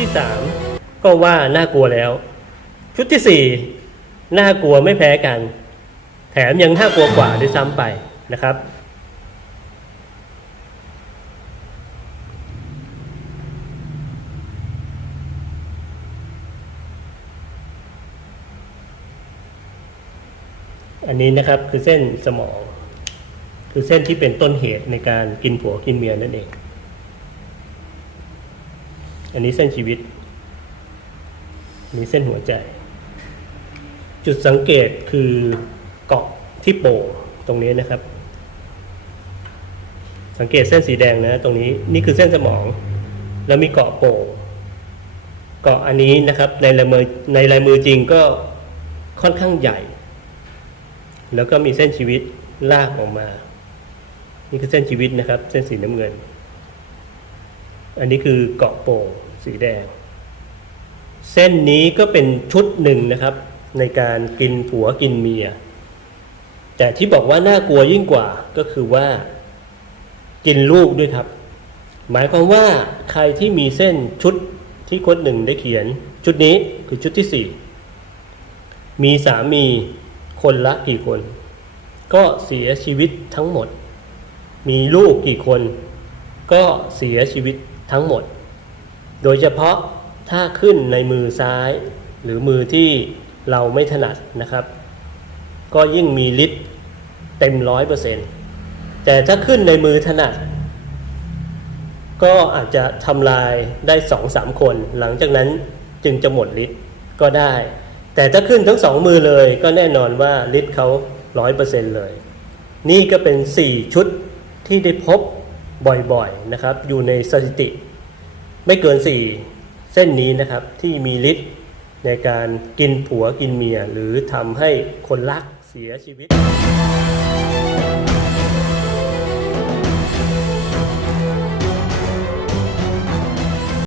ที่สามก็ว่าน่ากลัวแล้ว ชุดที่สี่น่ากลัวไม่แพ้กัน แถมยังน่ากลัวกว่าด้วยซ้ำไปนะครับ อันนี้นะครับคือเส้นสมอง คือเส้นที่เป็นต้นเหตุในการกินผัวกินเมียนั่นเอง อันนี้เส้นชีวิตอันนี้เส้นหัวใจ จุดสังเกตคือเกาะที่โป่งตรงนี้นะครับ สังเกตเส้นสีแดงนะ ตรงนี้นี่คือเส้นสมอง แล้วมีเกาะโป่งเกาะอันนี้นะครับในลายมือในลายมือจริงก็ค่อนข้างใหญ่ แล้วก็มีเส้นชีวิตลากออกมา นี่คือเส้นชีวิตนะครับ เส้นสีน้ำเงิน อันนี้คือเกาะโป่ง สีแดง เส้นนี้ก็เป็นชุดหนึ่งนะครับ ในการกินผัวกินเมีย แต่ที่บอกว่าน่ากลัวยิ่งกว่าก็คือว่า กินลูกด้วยครับ หมายความว่าใครที่มีเส้นชุดที่โค้ดหนึ่งได้เขียน ชุดนี้คือชุดที่สี่มีสามีคนละกี่คน ก็เสียชีวิตทั้งหมด มีลูกกี่คน ก็เสียชีวิตทั้งหมด โดยเฉพาะถ้าขึ้นในมือซ้าย หรือมือที่เราไม่ถนัดนะครับ ก็ยิ่งมีฤทธิ์เต็มร้อยเปอร์เซ็นต์แต่ถ้าขึ้นในมือถนัด ก็อาจจะทำลายได้สองสามคน หลังจากนั้นจึงจะหมดฤทธิ์ก็ได้ แต่ถ้าขึ้นทั้งสองมือเลยก็แน่นอนว่าฤทธิ์เขาร้อยเปอร์เซ็นต์เลย นี่ก็เป็นสี่ชุดที่ได้พบบ่อยๆนะครับ อยู่ในสถิติ ไม่เกินสี่เส้นนี้นะครับที่มีฤทธิ์ในการกินผัวกินเมีย หรือทำให้คนรักเสียชีวิต